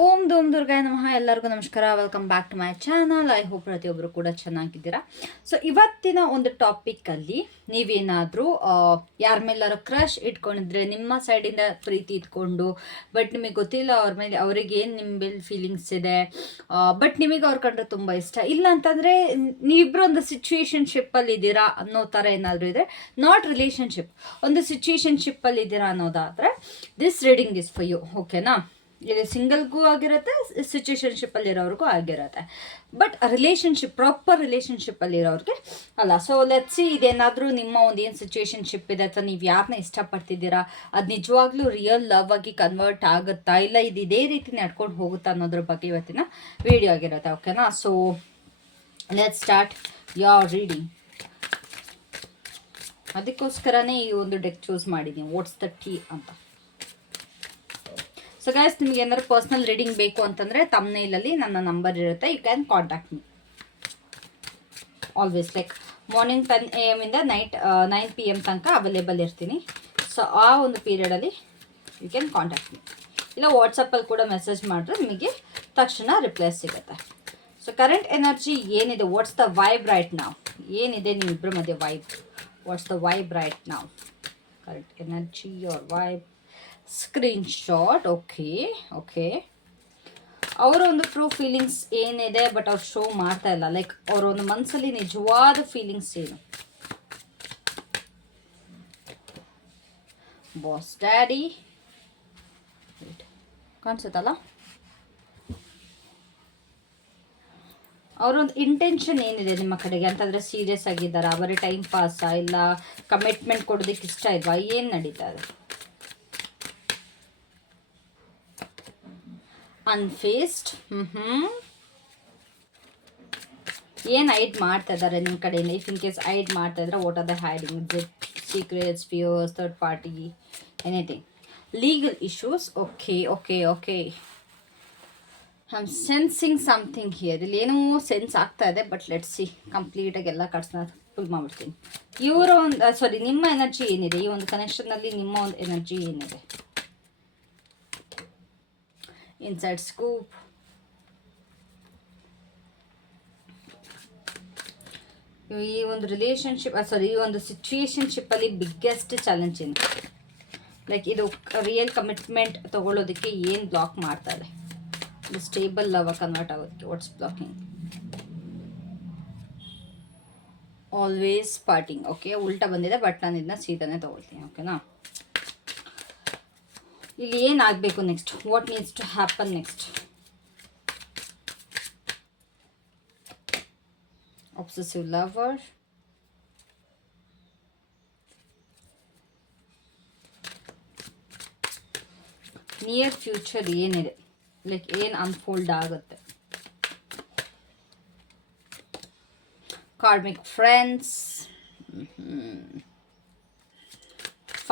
ಓಂ ಧೂಮ್ ದುರ್ಗಾಯ ನಮಃ. ಎಲ್ಲರಿಗೂ ನಮಸ್ಕಾರ. Welcome back to my channel. I hope ಪ್ರತಿಯೊಬ್ಬರು ಕೂಡ ಚೆನ್ನಾಗಿದ್ದೀರಾ. ಸೊ ಇವತ್ತಿನ ಒಂದು ಟಾಪಿಕ್ಕಲ್ಲಿ ನೀವೇನಾದರೂ ಯಾರ ಮೇಲಾರು ಕ್ರಶ್ ಇಟ್ಕೊಂಡಿದ್ರೆ, ನಿಮ್ಮ ಸೈಡಿಂದ ಪ್ರೀತಿ ಇಟ್ಕೊಂಡು ಬಟ್ ನಿಮಗೆ ಗೊತ್ತಿಲ್ಲ ಅವ್ರ ಮೇಲೆ ಅವ್ರಿಗೆ ಏನು ನಿಮ್ಮ ಮೇಲೆ ಫೀಲಿಂಗ್ಸ್ ಇದೆ, ಬಟ್ ನಿಮಗೆ ಅವ್ರ ಕಂಡ್ರೆ ತುಂಬ ಇಷ್ಟ ಇಲ್ಲ ಅಂತಂದರೆ ನೀವಿಬ್ಬರು ಒಂದು ಸಿಚುವೇಶನ್ಶಿಪ್ಪಲ್ಲಿ ಇದ್ದೀರಾ ಅನ್ನೋ ಥರ ಏನಾದರೂ ಇದೆ, ನಾಟ್ ರಿಲೇಷನ್ಶಿಪ್, ಒಂದು ಸಿಚುವೇಶನ್ಶಿಪ್ಪಲ್ಲಿ ಇದ್ದೀರಾ ಅನ್ನೋದಾದರೆ this reading is for you. ಓಕೆನಾ? ಇದು ಸಿಂಗಲ್ಗೂ ಆಗಿರುತ್ತೆ, ಸಿಚುವೇಶನ್ಶಿಪ್ಪಲ್ಲಿರೋರ್ಗೂ ಆಗಿರುತ್ತೆ. ಬಟ್ ರಿಲೇಷನ್ಶಿಪ್, ಪ್ರಾಪರ್ ರಿಲೇಷನ್ಶಿಪ್ಪಲ್ಲಿರೋರಿಗೆ ಅಲ್ಲ. ಸೊ ಲೆಟ್ಸ್ ಸಿ, ಇದೇನಾದರೂ ನಿಮ್ಮ ಒಂದು ಏನು ಸಿಚುವೇಶನ್ಶಿಪ್ ಇದೆ ಅಥವಾ ನೀವು ಯಾರನ್ನ ಇಷ್ಟಪಡ್ತಿದ್ದೀರಾ, ಅದು ನಿಜವಾಗ್ಲೂ ರಿಯಲ್ ಲವ್ ಆಗಿ ಕನ್ವರ್ಟ್ ಆಗುತ್ತಾ, ಇಲ್ಲ ಇದು ಇದೇ ರೀತಿ ನಡ್ಕೊಂಡು ಹೋಗುತ್ತಾ ಅನ್ನೋದ್ರ ಬಗ್ಗೆ ಇವತ್ತಿನ ವಿಡಿಯೋ ಆಗಿರುತ್ತೆ. ಓಕೆನಾ? So let's start your reading. ಅದಕ್ಕೋಸ್ಕರನೇ ಈ ಒಂದು ಡೆಕ್ ಚೂಸ್ ಮಾಡಿದ್ದೀನಿ, ವಾಟ್ಸ್ ದ ಕೀ ಅಂತ. ಸೊ ಗೈಸ್, ನಿಮಗೆ ಏನಾದ್ರು ಪರ್ಸ್ನಲ್ ರೀಡಿಂಗ್ ಬೇಕು ಅಂತಂದರೆ ತಮ್ನೇಲಲ್ಲಿ ನನ್ನ ನಂಬರ್ ಇರುತ್ತೆ, you can contact me always. Like morning 10 AM ಇಂದ ನೈಟ್ 9 PM ತನಕ ಅವೈಲೇಬಲ್ ಇರ್ತೀನಿ. ಸೊ ಆ ಒಂದು ಪೀರಿಯಡಲ್ಲಿ ಯು ಕ್ಯಾನ್ ಕಾಂಟ್ಯಾಕ್ಟ್ ಮೀ, ಇಲ್ಲ ವಾಟ್ಸಪ್ಪಲ್ಲಿ ಕೂಡ ಮೆಸೇಜ್ ಮಾಡಿದ್ರೆ ನಿಮಗೆ ತಕ್ಷಣ ರಿಪ್ಲೈ ಸಿಗುತ್ತೆ. ಸೊ ಕರೆಂಟ್ ಎನರ್ಜಿ ಏನಿದೆ, ವಾಟ್ಸ್ ದ ವೈಬ್ ರೈಟ್ ನಾವು, ಏನಿದೆ ನಿಮ್ಮಿಬ್ಬರ ಮಧ್ಯೆ vibe, what's the vibe right ನಾವು, current energy are vibe. Screenshot. Okay ಅವರ ಒಂದು ಟ್ರೂ ಫೀಲಿಂಗ್ಸ್ ಏನಿದೆ, ಬಟ್ ಅವ್ರು ಶೋ ಮಾಡ್ತಾ ಇಲ್ಲ. ಲೈಕ್ ಅವರ ಒಂದು ಮನಸ್ಸಲ್ಲಿ ನಿಜವಾದ ಫೀಲಿಂಗ್ಸ್ ಏನು. ಬಾಸ್ ಡ್ಯಾಡಿ ಕಾಣಿಸುತ್ತಲ್ಲ, ಅವರೊಂದು ಇಂಟೆನ್ಷನ್ ಏನಿದೆ ನಿಮ್ಮ ಕಡೆಗೆ ಅಂತಂದರೆ, ಸೀರಿಯಸ್ ಆಗಿದ್ದಾರಾ, ಬರೀ ಟೈಮ್ ಪಾಸಾ, ಇಲ್ಲ ಕಮಿಟ್ಮೆಂಟ್ ಕೊಡೋದಕ್ಕೆ ಇಷ್ಟ ಇಲ್ವಾ, ಏನು ನಡೀತಾ ಇದೆ. ಅನ್ಫೇಸ್ಡ್. ಏನು ಹೈಡ್ ಮಾಡ್ತಾ ಇದ್ದಾರೆ ನಿಮ್ಮ ಕಡೆಯಿಂದ? ಇಫ್ ಇನ್ ಕೇಸ್ ಹೈಡ್ ಮಾಡ್ತಾ ಇದ್ರೆ, what are the hiding? Secrets, fierce, third party, anything, legal issues. Okay I am sensing something here. ಇಲ್ಲಿ ಏನೋ ಸೆನ್ಸ್ ಆಗ್ತಾ ಇದೆ, ಬಟ್ ಲೆಟ್ಸ್ ಸಿ. ಕಂಪ್ಲೀಟಾಗಿ ಎಲ್ಲ ಕಟ್ಸ್ನ ಫುಲ್ ಮಾಡ್ಬಿಡ್ತೀನಿ. ಇವರ ಒಂದು ನಿಮ್ಮ ಎನರ್ಜಿ ಏನಿದೆ ಈ ಒಂದು ಕನೆಕ್ಷನ್ನಲ್ಲಿ, ನಿಮ್ಮ ಒಂದು ಎನರ್ಜಿ ಏನಿದೆ? Inside scoop. ಈ ಒಂದು ರಿಲೇಷನ್ಶಿಪ್ ಈ ಒಂದು ಸಿಚುವೇಶನ್ಶಿಪ್ಪಲ್ಲಿ ಬಿಗ್ಗೆಸ್ಟ್ ಚಾಲೆಂಜ್ ಏನು? ಲೈಕ್ ಇದು ರಿಯಲ್ ಕಮಿಟ್ಮೆಂಟ್ ತಗೊಳ್ಳೋದಕ್ಕೆ ಏನು ಬ್ಲಾಕ್ ಮಾಡ್ತಾ ಇದೆ? ಇದು ಸ್ಟೇಬಲ್ ಲವ್ ಕನ್ವರ್ಟ್ ಆಗೋದಕ್ಕೆ what's blocking? Always parting. Okay, ಉಲ್ಟಾ ಬಂದಿದೆ, ಬಟ್ ನಾನು ಇದನ್ನ ಸೀದಾನೆ ತಗೊಳ್ತೀನಿ. ಓಕೆನಾ? ಇಲ್ಲಿ ಏನಾಗಬೇಕು next? What needs to happen next? Obsessive lover. Near future ಏನಿದೆ, ಲೈಕ್ ಏನು ಅನ್ಫೋಲ್ಡ್ ಆಗುತ್ತೆ? Karmic friends.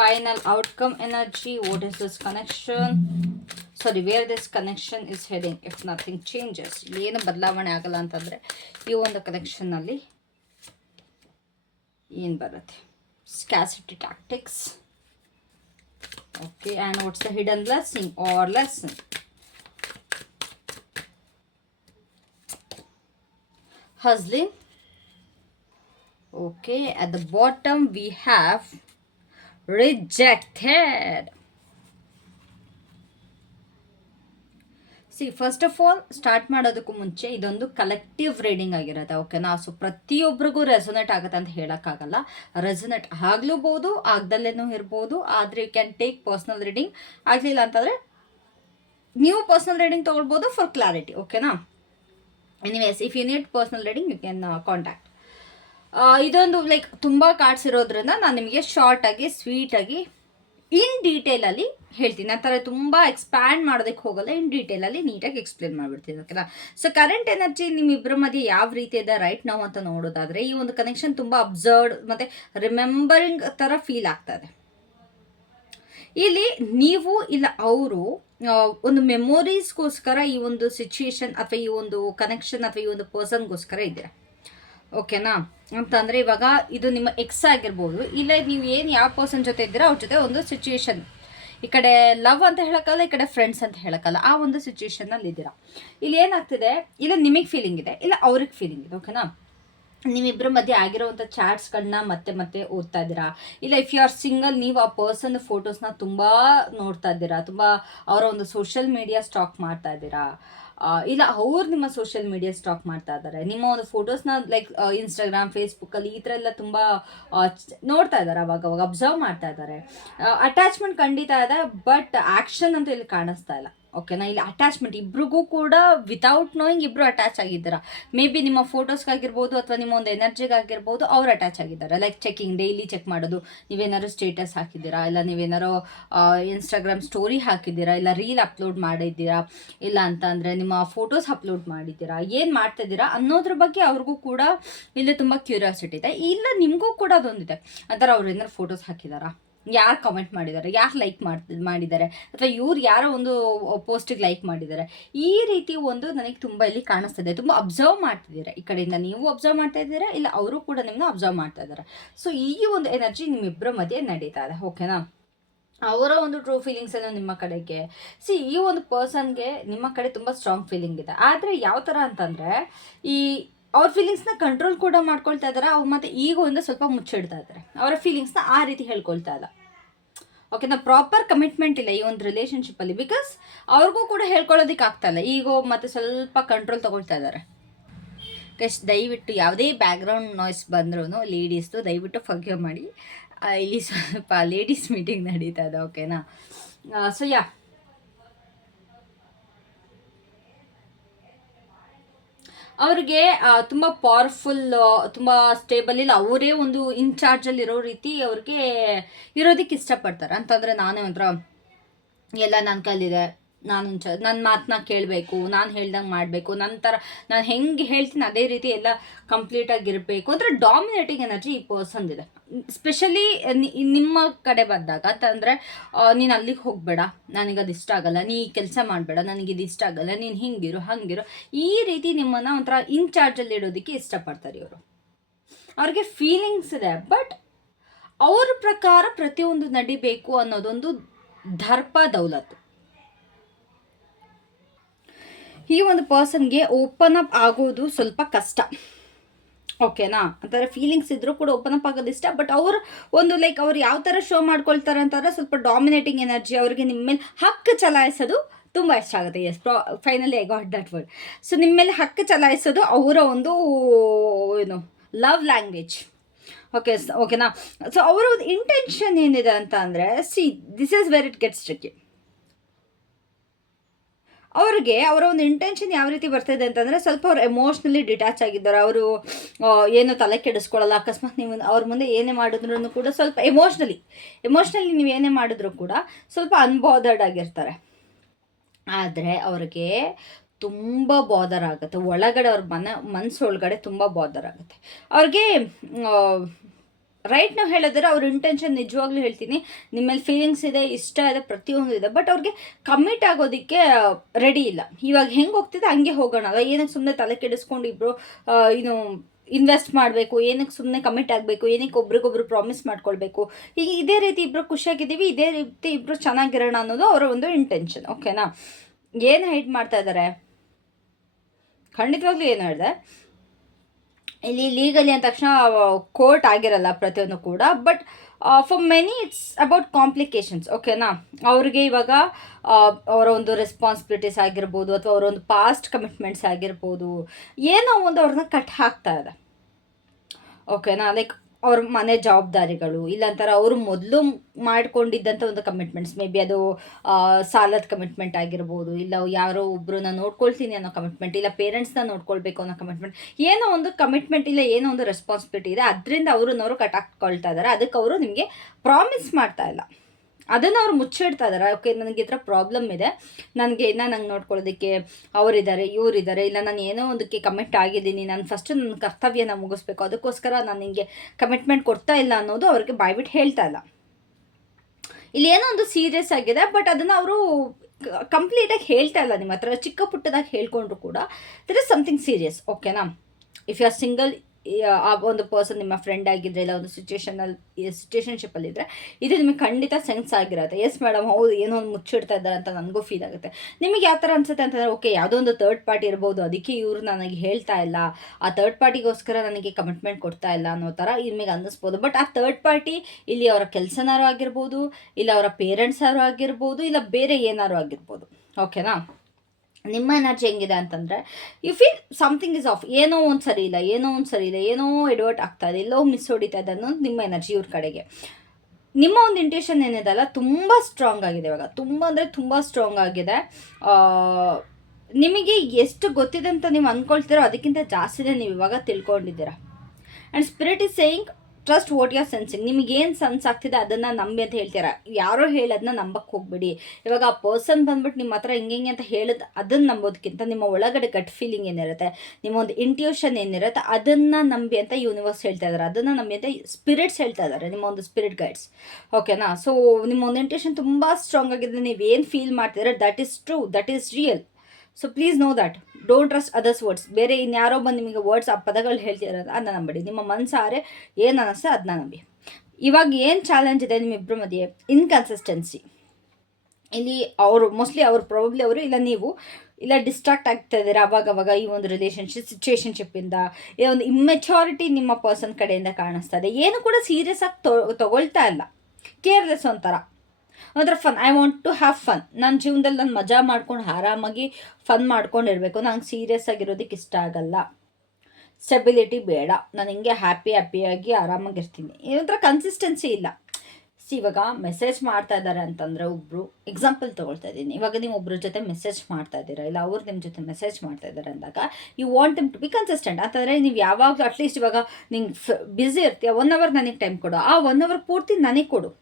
Final outcome energy. What is this connection? Where this connection is heading if nothing changes. ಏನು ಬದಲಾವಣೆ ಆಗಲ್ಲ ಅಂತಂದರೆ ಈ ಒಂದು ಕನೆಕ್ಷನ್ನಲ್ಲಿ ಏನು ಬರುತ್ತೆ? Scarcity tactics. Okay, and what's the hidden blessing or lesson? Hustling. Okay, at the bottom we have rejected. First of all start ಮಾಡೋದಕ್ಕೂ ಮುಂಚೆ ಇದೊಂದು ಕಲೆಕ್ಟಿವ್ ರೀಡಿಂಗ್ ಆಗಿರುತ್ತೆ. ಓಕೆನಾ? ಸೊ ಪ್ರತಿಯೊಬ್ಬರಿಗೂ ರೆಸೊನೇಟ್ ಆಗುತ್ತೆ ಅಂತ ಹೇಳೋಕ್ಕಾಗಲ್ಲ. ರೆಸೊನೇಟ್ ಆಗ್ಲೂಬಹುದು, ಆಗ್ದಲ್ಲೇನೂ ಇರ್ಬೋದು. ಆದರೆ you can take personal reading. ಆಗಲಿಲ್ಲ ಅಂತಂದರೆ ನೀವು ಪರ್ಸ್ನಲ್ ರೀಡಿಂಗ್ ತೊಗೊಳ್ಬೋದು ಫಾರ್ ಕ್ಲಾರಿಟಿ. ಓಕೆನಾ? Anyways, if you need personal reading you can contact. ಇದೊಂದು ಲೈಕ್ ತುಂಬ ಕಾರ್ಡ್ಸ್ ಇರೋದ್ರಿಂದ ನಾನು ನಿಮಗೆ ಶಾರ್ಟಾಗಿ ಸ್ವೀಟಾಗಿ ಇನ್ ಡೀಟೇಲಲ್ಲಿ ಹೇಳ್ತೀನಿ. ಆ ಥರ ತುಂಬ ಎಕ್ಸ್ಪ್ಯಾಂಡ್ ಮಾಡೋದಕ್ಕೆ ಹೋಗಲ್ಲ, ಇನ್ ಡೀಟೇಲಲ್ಲಿ ನೀಟಾಗಿ ಎಕ್ಸ್ಪ್ಲೇನ್ ಮಾಡಿಬಿಡ್ತೀನಿ. ಓಕೆನಾ? ಸೊ ಕರೆಂಟ್ ಎನರ್ಜಿ ನಿಮ್ಮಿಬ್ಬರ ಮಧ್ಯೆ ಯಾವ ರೀತಿ ಇದೆ ರೈಟ್ ನಾವು ಅಂತ ನೋಡೋದಾದರೆ, ಈ ಒಂದು ಕನೆಕ್ಷನ್ ತುಂಬ ಅಬ್ಸರ್ವ್ಡ್ ಮತ್ತು ರಿಮೆಂಬರಿಂಗ್ ಥರ ಫೀಲ್ ಆಗ್ತಾ ಇದೆ. ಇಲ್ಲಿ ನೀವು ಇಲ್ಲ ಅವರು ಒಂದು ಮೆಮೊರೀಸ್ಗೋಸ್ಕರ ಈ ಒಂದು ಸಿಚುಯೇಷನ್ ಅಥವಾ ಈ ಒಂದು ಕನೆಕ್ಷನ್ ಅಥವಾ ಈ ಒಂದು ಪರ್ಸನ್ಗೋಸ್ಕರ ಇದ್ದೀರಾ. ಓಕೆನಾ? ಅಂತಂದರೆ ಇವಾಗ ಇದು ನಿಮ್ಮ ಎಕ್ಸ್ ಆಗಿರ್ಬೋದು, ಇಲ್ಲ ನೀವು ಏನು ಯಾವ ಪರ್ಸನ್ ಜೊತೆ ಇದ್ದೀರಾ ಅವ್ರ ಜೊತೆ ಒಂದು ಸಿಚುಯೇಷನ್ ಈ ಕಡೆ ಲವ್ ಅಂತ ಹೇಳೋಕ್ಕಲ್ಲ, ಈ ಕಡೆ ಫ್ರೆಂಡ್ಸ್ ಅಂತ ಹೇಳೋಕ್ಕಲ್ಲ, ಆ ಒಂದು ಸಿಚುವೇಶನಲ್ಲಿ ಇದ್ದೀರಾ. ಇಲ್ಲಿ ಏನಾಗ್ತಿದೆ, ಇಲ್ಲ ನಿಮಗೆ ಫೀಲಿಂಗ್ ಇದೆ, ಇಲ್ಲ ಅವ್ರಿಗೆ ಫೀಲಿಂಗ್ ಇದೆ. ಓಕೆನಾ, ನಿಮ್ಮಿಬ್ಬರ ಮಧ್ಯೆ ಆಗಿರೋವಂಥ ಚಾಟ್ಸ್ಗಳನ್ನ ಮತ್ತೆ ಮತ್ತೆ ಓದ್ತಾ ಇದ್ದೀರಾ, ಇಲ್ಲ ಇಫ್ ಯು ಆರ್ ಸಿಂಗಲ್, ನೀವು ಆ ಪರ್ಸನ್ ಫೋಟೋಸ್ನ ತುಂಬ ನೋಡ್ತಾ ಇದ್ದೀರಾ, ತುಂಬ ಅವರ ಒಂದು ಸೋಷಿಯಲ್ ಮೀಡಿಯಾ ಸ್ಟಾಕ್ ಮಾಡ್ತಾ ಇದ್ದೀರಾ, ಇಲ್ಲ ಅವ್ರು ನಿಮ್ಮ ಸೋಷಿಯಲ್ ಮೀಡಿಯಾ ಸ್ಟಾಕ್ ಮಾಡ್ತಾ ಇದ್ದಾರೆ, ನಿಮ್ಮ ಒಂದು ಫೋಟೋಸ್ನ ಲೈಕ್ ಇನ್ಸ್ಟಾಗ್ರಾಮ್, ಫೇಸ್ಬುಕ್ಕಲ್ಲಿ ಈ ಥರ ಎಲ್ಲ ತುಂಬ ನೋಡ್ತಾ ಇದ್ದಾರೆ, ಅವಾಗ ಅಬ್ಸರ್ವ್ ಮಾಡ್ತಾ ಇದ್ದಾರೆ. ಅಟ್ಯಾಚ್ಮೆಂಟ್ ಖಂಡಿತ ಇದೆ, ಬಟ್ ಆ್ಯಕ್ಷನ್ ಅಂತ ಇಲ್ಲಿ ಕಾಣಿಸ್ತಾ ಇಲ್ಲ. ಓಕೆನಾ, ಇಲ್ಲಿ ಅಟ್ಯಾಚ್ಮೆಂಟ್ ಇಬ್ರಿಗೂ ಕೂಡ ವಿತೌಟ್ ನೋಯಿಂಗ್ ಇಬ್ಬರು ಅಟ್ಯಾಚ್ ಆಗಿದ್ದೀರಾ. ಮೇ ಬಿ ನಿಮ್ಮ ಫೋಟೋಸ್ಗಾಗಿರ್ಬೋದು ಅಥವಾ ನಿಮ್ಮ ಒಂದು ಎನರ್ಜಿಗಾಗಿರ್ಬೋದು ಅವ್ರು ಅಟ್ಯಾಚ್ ಆಗಿದ್ದಾರೆ. ಲೈಕ್ ಚೆಕಿಂಗ್, ಡೈಲಿ ಚೆಕ್ ಮಾಡೋದು, ನೀವೇನಾದ್ರು ಸ್ಟೇಟಸ್ ಹಾಕಿದ್ದೀರಾ, ಇಲ್ಲ ನೀವೇನಾರು ಇನ್ಸ್ಟಾಗ್ರಾಮ್ ಸ್ಟೋರಿ ಹಾಕಿದ್ದೀರಾ, ಇಲ್ಲ ರೀಲ್ ಅಪ್ಲೋಡ್ ಮಾಡಿದ್ದೀರಾ, ಇಲ್ಲ ಅಂತ ಅಂದರೆ ನಿಮ್ಮ ಫೋಟೋಸ್ ಅಪ್ಲೋಡ್ ಮಾಡಿದ್ದೀರಾ, ಏನು ಮಾಡ್ತಿದ್ದೀರಾ ಅನ್ನೋದ್ರ ಬಗ್ಗೆ ಅವ್ರಿಗೂ ಕೂಡ ಇಲ್ಲಿ ತುಂಬ ಕ್ಯೂರಿಯಾಸಿಟಿ ಇದೆ. ಇಲ್ಲ ನಿಮಗೂ ಕೂಡ ಅದೊಂದಿದೆ, ಆ ಥರ ಅವ್ರು ಏನಾರು ಫೋಟೋಸ್ ಹಾಕಿದಾರಾ, ಯಾರು ಕಮೆಂಟ್ ಮಾಡಿದ್ದಾರೆ, ಯಾರು ಲೈಕ್ ಮಾಡಿದ್ದಾರೆ, ಅಥವಾ ಇವ್ರು ಯಾರೋ ಒಂದು ಪೋಸ್ಟಿಗೆ ಲೈಕ್ ಮಾಡಿದ್ದಾರೆ, ಈ ರೀತಿ ಒಂದು ನನಗೆ ತುಂಬ ಇಲ್ಲಿ ಕಾಣಿಸ್ತಿದೆ. ತುಂಬ ಅಬ್ಸರ್ವ್ ಮಾಡ್ತಿದ್ದೀರಾ, ಈ ಕಡೆಯಿಂದ ನೀವು ಅಬ್ಸರ್ವ್ ಮಾಡ್ತಾ ಇದ್ದೀರಾ, ಇಲ್ಲ ಅವರು ಕೂಡ ನಿಮ್ಮನ್ನ ಅಬ್ಸರ್ವ್ ಮಾಡ್ತಾ ಇದ್ದಾರೆ. ಸೊ ಈ ಒಂದು ಎನರ್ಜಿ ನಿಮ್ಮಿಬ್ಬರ ಮಧ್ಯೆ ನಡೀತಾ ಇದೆ. ಓಕೆನಾ, ಅವರ ಒಂದು ಟ್ರೂ ಫೀಲಿಂಗ್ಸ್ ಏನೋ ನಿಮ್ಮ ಕಡೆಗೆ. ಈ ಒಂದು ಪರ್ಸನ್ಗೆ ನಿಮ್ಮ ಕಡೆ ತುಂಬ ಸ್ಟ್ರಾಂಗ್ ಫೀಲಿಂಗ್ ಇದೆ. ಆದರೆ ಯಾವ ಥರ ಅಂತಂದರೆ, ಈ ಅವ್ರ ಫೀಲಿಂಗ್ಸ್ನ ಕಂಟ್ರೋಲ್ ಕೂಡ ಮಾಡ್ಕೊಳ್ತಾ ಇದ್ದಾರೆ, ಅವ್ರು ಮತ್ತು ಈಗೋಯಿಂದ ಸ್ವಲ್ಪ ಮುಚ್ಚಿಡ್ತಾ ಇದ್ದಾರೆ, ಅವರ ಫೀಲಿಂಗ್ಸ್ನ ಆ ರೀತಿ ಹೇಳ್ಕೊಳ್ತಾ ಇಲ್ಲ. ಓಕೆನಾ, ಪ್ರಾಪರ್ ಕಮಿಟ್ಮೆಂಟ್ ಇಲ್ಲ ಈ ಒಂದು ರಿಲೇಷನ್ಶಿಪ್ಪಲ್ಲಿ, ಬಿಕಾಸ್ ಅವ್ರಿಗೂ ಕೂಡ ಹೇಳ್ಕೊಳ್ಳೋದಕ್ಕೆ ಆಗ್ತಾ ಇಲ್ಲ, ಈಗೋ ಮತ್ತು ಸ್ವಲ್ಪ ಕಂಟ್ರೋಲ್ ತೊಗೊಳ್ತಾ ಇದ್ದಾರೆ. ದಯವಿಟ್ಟು ಯಾವುದೇ ಬ್ಯಾಕ್ಗ್ರೌಂಡ್ ನಾಯ್ಸ್ ಬಂದ್ರೂ ಲೇಡೀಸ್ದು ದಯವಿಟ್ಟು ಫರ್ಗಿವ್ ಮಾಡಿ, ಇಲ್ಲಿ ಸ್ವಲ್ಪ ಲೇಡೀಸ್ ಮೀಟಿಂಗ್ ನಡೀತಾ ಇದೆ. ಓಕೆನಾ, ಸೊ ಅವ್ರಿಗೆ ತುಂಬ ಪವರ್ಫುಲ್, ತುಂಬ ಸ್ಟೇಬಲ್ ಇಲ್ಲ, ಅವರೇ ಒಂದು ಇನ್ಚಾರ್ಜಲ್ಲಿ ಇರೋ ರೀತಿ ಅವ್ರಿಗೆ ಇರೋದಕ್ಕೆ ಇಷ್ಟಪಡ್ತಾರೆ. ಅಂತಂದರೆ ನಾನೇ ಒಂಥರ ಎಲ್ಲ ನನ್ನ ಕೈಲಿದೆ, ನನ್ನ ಮಾತನ್ನ ಕೇಳಬೇಕು, ನಾನು ಹೇಳ್ದಂಗೆ ಮಾಡಬೇಕು, ನನ್ನ ಥರ ನಾನು ಹೆಂಗೆ ಹೇಳ್ತೀನಿ ಅದೇ ರೀತಿ ಎಲ್ಲ ಕಂಪ್ಲೀಟಾಗಿರಬೇಕು ಅಂದರೆ ಡಾಮಿನೇಟಿಂಗ್ ಎನರ್ಜಿ ಈ ಪರ್ಸನ್ದಿದೆ. ಸ್ಪೆಷಲಿ ನಿಮ್ಮ ಕಡೆ ಬಂದಾಗ ಅಂತಂದರೆ, ನೀನು ಅಲ್ಲಿಗೆ ಹೋಗಬೇಡ, ನನಗದು ಇಷ್ಟ ಆಗಲ್ಲ, ನೀ ಕೆಲಸ ಮಾಡಬೇಡ, ನನಗಿದು ಇಷ್ಟ ಆಗಲ್ಲ, ನೀನು ಹಿಂಗಿರು ಹಂಗಿರು, ಈ ರೀತಿ ನಿಮ್ಮನ್ನು ಒಂಥರ ಇನ್ಚಾರ್ಜಲ್ಲಿ ಇಡೋದಕ್ಕೆ ಇಷ್ಟಪಡ್ತಾರೆ ಇವರು. ಅವ್ರಿಗೆ ಫೀಲಿಂಗ್ಸ್ ಇದೆ, ಬಟ್ ಅವ್ರ ಪ್ರಕಾರ ಪ್ರತಿಯೊಂದು ನಡಿಬೇಕು ಅನ್ನೋದೊಂದು ದರ್ಪ ದೌಲತ್ತು. ಈ ಒಂದು ಪರ್ಸನ್ಗೆ ಓಪನ್ ಅಪ್ ಆಗೋದು ಸ್ವಲ್ಪ ಕಷ್ಟ. ಓಕೆನಾ, ಅಂತಾರೆ ಫೀಲಿಂಗ್ಸ್ ಇದ್ರೂ ಕೂಡ ಓಪನ್ ಅಪ್ ಆಗೋದು ಇಷ್ಟ, ಬಟ್ ಅವರು ಒಂದು ಲೈಕ್ ಅವ್ರು ಯಾವ ಥರ ಶೋ ಮಾಡ್ಕೊಳ್ತಾರೆ ಅಂತಂದರೆ ಸ್ವಲ್ಪ ಡಾಮಿನೇಟಿಂಗ್ ಎನರ್ಜಿ, ಅವ್ರಿಗೆ ನಿಮ್ಮ ಮೇಲೆ ಹಕ್ಕು ಚಲಾಯಿಸೋದು ತುಂಬ ಇಷ್ಟ ಆಗುತ್ತೆ. Yes, finally I got that word. So ನಿಮ್ಮ ಮೇಲೆ ಹಕ್ಕು ಚಲಾಯಿಸೋದು ಅವರ ಒಂದು ಲವ್ ಲ್ಯಾಂಗ್ವೇಜ್. ಓಕೆನಾ, ಸೊ ಅವರ ಒಂದು ಇಂಟೆನ್ಷನ್ ಏನಿದೆ ಅಂತ ಅಂದರೆ, this is wear it gets tricky. ಅವ್ರಿಗೆ ಅವರ ಒಂದು ಇಂಟೆನ್ಷನ್ ಯಾವ ರೀತಿ ಬರ್ತಾಯಿದೆ ಅಂತಂದರೆ, ಸ್ವಲ್ಪ ಅವ್ರು ಎಮೋಷ್ನಲಿ ಡಿಟ್ಯಾಚ್ ಆಗಿದ್ದಾರೆ, ಅವರು ಏನು ತಲೆ ಕೆಡಿಸ್ಕೊಳ್ಳಲ್ಲ. ಅಕಸ್ಮಾತ್ ನೀವು ಅವ್ರ ಮುಂದೆ ಏನೇ ಮಾಡಿದ್ರು ಕೂಡ ಸ್ವಲ್ಪ ಎಮೋಷ್ನಲಿ ನೀವು ಏನೇ ಮಾಡಿದ್ರು ಕೂಡ ಸ್ವಲ್ಪ ಅನ್ಬಾದರ್ಡ್ ಆಗಿರ್ತಾರೆ. ಆದರೆ ಅವ್ರಿಗೆ ತುಂಬ ಬಾದರ್ ಆಗುತ್ತೆ ಒಳಗಡೆ, ಅವ್ರ ಮನಸ್ಸೊಳಗಡೆ ತುಂಬ ಬಾದರ್ ಆಗುತ್ತೆ ಅವ್ರಿಗೆ. ರೈಟ್ ನಾವು ಹೇಳಿದ್ರೆ ಅವ್ರ ಇಂಟೆನ್ಷನ್ ನಿಜವಾಗ್ಲೂ ಹೇಳ್ತೀನಿ, ನಿಮ್ಮಲ್ಲಿ ಫೀಲಿಂಗ್ಸ್ ಇದೆ, ಇಷ್ಟ ಇದೆ, ಪ್ರತಿಯೊಂದು ಇದೆ, ಬಟ್ ಅವ್ರಿಗೆ ಕಮಿಟ್ ಆಗೋದಕ್ಕೆ ರೆಡಿ ಇಲ್ಲ. ಇವಾಗ ಹೆಂಗೆ ಹೋಗ್ತಿದೆ ಹಂಗೆ ಹೋಗೋಣ, ಅಲ್ಲ ಏನಕ್ಕೆ ಸುಮ್ಮನೆ ತಲೆ ಕೆಡಿಸ್ಕೊಂಡು ಇಬ್ಬರು ಇನ್ವೆಸ್ಟ್ ಮಾಡಬೇಕು, ಏನಕ್ಕೆ ಸುಮ್ಮನೆ ಕಮಿಟ್ ಆಗಬೇಕು, ಏನಕ್ಕೆ ಒಬ್ರಿಗೊಬ್ರು ಪ್ರಾಮಿಸ್ ಮಾಡ್ಕೊಳ್ಬೇಕು, ಈಗ ಇದೇ ರೀತಿ ಇಬ್ಬರು ಖುಷಿಯಾಗಿದ್ದೀವಿ, ಇದೇ ರೀತಿ ಇಬ್ಬರು ಚೆನ್ನಾಗಿರೋಣ ಅನ್ನೋದು ಅವರ ಒಂದು ಇಂಟೆನ್ಷನ್. ಓಕೆನಾ, ಏನು ಹೈಡ್ ಮಾಡ್ತಾ ಇದ್ದಾರೆ, ಖಂಡಿತವಾಗ್ಲೂ ಏನು ಹೇಳಿದೆ, ಇಲ್ಲಿ ಲೀಗಲಿ ಅಂದ ತಕ್ಷಣ ಕೋರ್ಟ್ ಆಗಿರಲ್ಲ ಪ್ರತಿಯೊಂದು ಕೂಡ, but for many it's about complications. ಓಕೆನಾ, ಅವ್ರಿಗೆ ಇವಾಗ ಅವರ ಒಂದು ರೆಸ್ಪಾನ್ಸಿಬಿಲಿಟೀಸ್ ಆಗಿರ್ಬೋದು, ಅಥವಾ ಅವರ ಒಂದು ಪಾಸ್ಟ್ ಕಮಿಟ್ಮೆಂಟ್ಸ್ ಆಗಿರ್ಬೋದು, ಏನೋ ಒಂದು ಅವ್ರನ್ನ ಕಟ್ ಹಾಕ್ತಾ ಇದೆ. ಓಕೆನಾ, ಲೈಕ್ ಅವ್ರ ಮನೆ ಜವಾಬ್ದಾರಿಗಳು, ಇಲ್ಲಾಂತಾರೆ ಅವರು ಮೊದಲು ಮಾಡ್ಕೊಂಡಿದ್ದಂಥ ಒಂದು ಕಮಿಟ್ಮೆಂಟ್ಸ್, ಮೇ ಬಿ ಅದು ಸಾಲದ ಕಮಿಟ್ಮೆಂಟ್ ಆಗಿರ್ಬೋದು, ಇಲ್ಲ ಯಾರೋ ಒಬ್ಬರನ್ನ ನೋಡ್ಕೊಳ್ತೀನಿ ಅನ್ನೋ ಕಮಿಟ್ಮೆಂಟ್, ಇಲ್ಲ ಪೇರೆಂಟ್ಸ್ನ ನೋಡ್ಕೊಳ್ಬೇಕು ಅನ್ನೋ ಕಮಿಟ್ಮೆಂಟ್, ಏನೋ ಒಂದು ಕಮಿಟ್ಮೆಂಟ್ ಇಲ್ಲ ಏನೋ ಒಂದು ರೆಸ್ಪಾನ್ಸಿಬಿಲಿಟಿ ಇದೆ, ಅದರಿಂದ ಅವ್ರನ್ನವರು ಕಟ್ಟಾಕ್ಕೊಳ್ತಾ ಇದ್ದಾರೆ. ಅದಕ್ಕೆ ಅವರು ನಿಮಗೆ ಪ್ರಾಮಿಸ್ ಮಾಡ್ತಾ ಇಲ್ಲ, ಅದನ್ನು ಅವ್ರು ಮುಚ್ಚಿಡ್ತಾ ಇದ್ದಾರೆ. ಓಕೆ, ನನಗೆ ಈ ಥರ ಪ್ರಾಬ್ಲಮ್ ಇದೆ, ನನಗೆ ಇನ್ನೂ ನಂಗೆ ನೋಡ್ಕೊಳ್ಳೋದಕ್ಕೆ ಅವರಿದ್ದಾರೆ, ಇವರಿದ್ದಾರೆ, ಇಲ್ಲ ನಾನು ಏನೋ ಒಂದಕ್ಕೆ ಕಮಿಟ್ ಆಗಿದ್ದೀನಿ, ನಾನು ಫಸ್ಟು ನನ್ನ ಕರ್ತವ್ಯನ ಮುಗಿಸ್ಬೇಕು, ಅದಕ್ಕೋಸ್ಕರ ನಾನು ನಿಮಗೆ ಕಮಿಟ್ಮೆಂಟ್ ಕೊಡ್ತಾ ಇಲ್ಲ ಅನ್ನೋದು ಅವ್ರಿಗೆ ಬಾಯ್ಬಿಟ್ಟು ಹೇಳ್ತಾ ಇಲ್ಲ. ಇಲ್ಲಿ ಏನೋ ಒಂದು ಸೀರಿಯಸ್ ಆಗಿದೆ, ಬಟ್ ಅದನ್ನು ಅವರು ಕಂಪ್ಲೀಟಾಗಿ ಹೇಳ್ತಾ ಇಲ್ಲ ನಿಮ್ಮ ಹತ್ರ. ಚಿಕ್ಕ ಪುಟ್ಟದಾಗಿ ಹೇಳ್ಕೊಂಡ್ರು ಕೂಡ ದರ್ ಇಸ್ ಸಮಥಿಂಗ್ ಸೀರಿಯಸ್. ಓಕೆನಾ, ಇಫ್ ಯು ಆರ್ ಸಿಂಗಲ್ ಆ ಒಂದು ಪರ್ಸನ್ ನಿಮ್ಮ ಫ್ರೆಂಡ್ ಆಗಿದ್ರೆ ಇಲ್ಲ ಒಂದು ಸಿಚುವೇಶನ್ಶಿಪ್ಪಲ್ಲಿದ್ದರೆ ಇದು ನಿಮಗೆ ಖಂಡಿತ ಸೆನ್ಸ್ ಆಗಿರುತ್ತೆ. ಎಸ್ ಮೇಡಮ್, ಹೌದು, ಏನೋ ಒಂದು ಮುಚ್ಚಿಡ್ತಾ ಇದ್ದಾರೆ ಅಂತ ನನಗೂ ಫೀಲ್ ಆಗುತ್ತೆ. ನಿಮಗೆ ಯಾವ ಥರ ಅನ್ಸುತ್ತೆ ಅಂತಂದರೆ, ಓಕೆ, ಯಾವುದೋ ಒಂದು ಥರ್ಡ್ ಪಾರ್ಟಿ ಇರ್ಬೋದು, ಅದಕ್ಕೆ ಇವರು ನನಗೆ ಹೇಳ್ತಾ ಇಲ್ಲ, ಆ ಥರ್ಡ್ ಪಾರ್ಟಿಗೋಸ್ಕರ ನನಗೆ ಕಮಿಟ್ಮೆಂಟ್ ಕೊಡ್ತಾ ಇಲ್ಲ ಅನ್ನೋ ಥರ ನಿಮಗೆ ಅನ್ನಿಸ್ಬೋದು. ಬಟ್ ಆ ಥರ್ಡ್ ಪಾರ್ಟಿ ಇಲ್ಲಿ ಅವರ ಕೆಲಸನಾರು ಆಗಿರ್ಬೋದು, ಇಲ್ಲ ಅವರ ಪೇರೆಂಟ್ಸಾರು ಆಗಿರ್ಬೋದು, ಇಲ್ಲ ಬೇರೆ ಏನಾರು ಆಗಿರ್ಬೋದು. ಓಕೆನಾ? ನಿಮ್ಮ ಎನರ್ಜಿ ಹೆಂಗಿದೆ ಅಂತಂದರೆ, you feel something is off, ಏನೋ ಒಂದು ಸರಿ ಇಲ್ಲ, ಏನೋ ಎಡವಟ್ ಆಗ್ತಾ ಇದೆ, ಎಲ್ಲೋ ಮಿಸ್ ಹೊಡಿತಾ ಇದೆ ಅನ್ನೋದು ನಿಮ್ಮ ಎನರ್ಜಿ ಇವ್ರ ಕಡೆಗೆ. ನಿಮ್ಮ ಒಂದು ಇಂಟ್ಯೂಷನ್ ಏನಿದೆ ಅಲ್ಲ, ತುಂಬ ಸ್ಟ್ರಾಂಗ್ ಆಗಿದೆ ಇವಾಗ, ತುಂಬ ಅಂದರೆ ತುಂಬ ಸ್ಟ್ರಾಂಗ್ ಆಗಿದೆ. ನಿಮಗೆ ಎಷ್ಟು ಗೊತ್ತಿದೆ ಅಂತ ನೀವು ಅಂದ್ಕೊಳ್ತೀರೋ ಅದಕ್ಕಿಂತ ಜಾಸ್ತಿನೇ ನೀವು ಇವಾಗ ತಿಳ್ಕೊಂಡಿದ್ದೀರಾ. And spirit is saying trust what you are sensing. ನಿಮಗೇನು ಸೆನ್ಸ್ ಆಗ್ತಿದೆ ಅದನ್ನು ನಂಬಿ ಅಂತ ಹೇಳ್ತೀರಾ. ಯಾರೋ ಹೇಳೋದನ್ನ ನಂಬಕ್ಕೆ ಹೋಗ್ಬೇಡಿ. ಇವಾಗ ಆ ಪರ್ಸನ್ ಬಂದ್ಬಿಟ್ಟು ನಿಮ್ಮ ಹತ್ರ ಹಿಂಗೆ ಅಂತ ಹೇಳೋದು ಅದನ್ನು ನಂಬೋದಕ್ಕಿಂತ ನಿಮ್ಮ ಒಳಗಡೆ ಗಟ್ ಫೀಲಿಂಗ್ ಏನಿರುತ್ತೆ, ನಿಮ್ಮ ಒಂದು ಇಂಟ್ಯೂಷನ್ ಏನಿರುತ್ತೆ ಅದನ್ನು ನಂಬಿ ಅಂತ ಯೂನಿವರ್ಸ್ ಹೇಳ್ತಾ ಇದ್ದಾರೆ, ಅದನ್ನು ನಂಬಿ ಅಂತ ಸ್ಪಿರಿಟ್ಸ್ ಹೇಳ್ತಾ ಇದ್ದಾರೆ, ನಿಮ್ಮ ಒಂದು ಸ್ಪಿರಿಟ್ ಗೈಡ್ಸ್. ಓಕೆನಾ? ಸೊ ನಿಮ್ಮ ಒಂದು ಇಂಟ್ಯೂಷನ್ ತುಂಬ ಸ್ಟ್ರಾಂಗ್ ಆಗಿದೆ. ನೀವೇನು ಫೀಲ್ ಮಾಡ್ತಿದ್ದೀರ that is true, that is real. So please know that. Don't trust others words. ಬೇರೆ ಇನ್ಯಾರೋ ಬಂದು ನಿಮಗೆ ವರ್ಡ್ಸ್, ಆ ಪದಗಳು ಹೇಳ್ತಿರೋದು ಅದನ್ನ ನಂಬಿಡಿ. ನಿಮ್ಮ ಮನಸಾರೆ ಏನು ಅನ್ನಿಸ್ತೋ ಅದನ್ನ ನಂಬಿ. ಇವಾಗ ಏನು ಚಾಲೆಂಜ್ ಇದೆ ನಿಮ್ಮಿಬ್ಬರ ಮಧ್ಯೆ? ಇನ್ಕನ್ಸಿಸ್ಟೆನ್ಸಿ. ಇಲ್ಲಿ ಅವರು ಮೋಸ್ಟ್ಲಿ ಪ್ರಾಬಬ್ಲಿ ಅವರು ಇಲ್ಲ ನೀವು ಇಲ್ಲ ಡಿಸ್ಟ್ರಾಕ್ಟ್ ಆಗ್ತಾ ಇದ್ದೀರಾ ಅವಾಗವಾಗ ಈ ಒಂದು ಸಿಚುವೇಶನ್ಶಿಪ್ಪಿಂದ. ಈ ಒಂದು ಇಮ್ಮೆಚ್ಯೂರಿಟಿ ನಿಮ್ಮ ಪರ್ಸನ್ ಕಡೆಯಿಂದ ಕಾಣಿಸ್ತಾ ಇದೆ. ಏನು ಕೂಡ ಸೀರಿಯಸ್ ಆಗಿ ತಗೊಳ್ತಾ ಇಲ್ಲ, ಕೇರ್ಲೆಸ್ ಒಂಥರ fun. I want to have fun. ನನ್ನ ಜೀವನದಲ್ಲಿ ನಾನು ಮಜಾ ಮಾಡ್ಕೊಂಡು ಆರಾಮಾಗಿ ಫನ್ ಮಾಡ್ಕೊಂಡಿರಬೇಕು, ನಂಗೆ ಸೀರಿಯಸ್ ಆಗಿರೋದಕ್ಕೆ ಇಷ್ಟ ಆಗಲ್ಲ, ಸ್ಟೆಬಿಲಿಟಿ ಬೇಡ, ನಾನು ಹಿಂಗೆ ಹ್ಯಾಪಿಯಾಗಿ ಆರಾಮಾಗಿರ್ತೀನಿ. ಒಂಥರ ಕನ್ಸಿಸ್ಟೆನ್ಸಿ ಇಲ್ಲ. ಇವಾಗ ಮೆಸೇಜ್ ಮಾಡ್ತಾ ಇದ್ದಾರೆ ಅಂತಂದರೆ, ಒಬ್ಬರು ಎಕ್ಸಾಂಪಲ್ ತೊಗೊಳ್ತಾ ಇದ್ದೀನಿ, ಇವಾಗ ನೀವು ಒಬ್ಬರ ಜೊತೆ ಮೆಸೇಜ್ ಮಾಡ್ತಾ ಇದ್ದೀರಾ, ಇಲ್ಲ ಅವ್ರು ನಿಮ್ಮ ಜೊತೆ ಮೆಸೇಜ್ ಮಾಡ್ತಾ ಇದ್ದಾರೆ ಅಂದಾಗ you want them to be consistent. ಅಂತಂದರೆ ನೀವು ಯಾವಾಗಲೂ ಅಟ್ಲೀಸ್ಟ್ ಇವಾಗ ನಿಂಗೆ ಬ್ಯುಸಿ ಇರ್ತೀಯ, 1 hour ನನಗೆ ಟೈಮ್ ಕೊಡು, ಆ 1 hour ಪೂರ್ತಿ ನನಗೆ ಕೊಡು,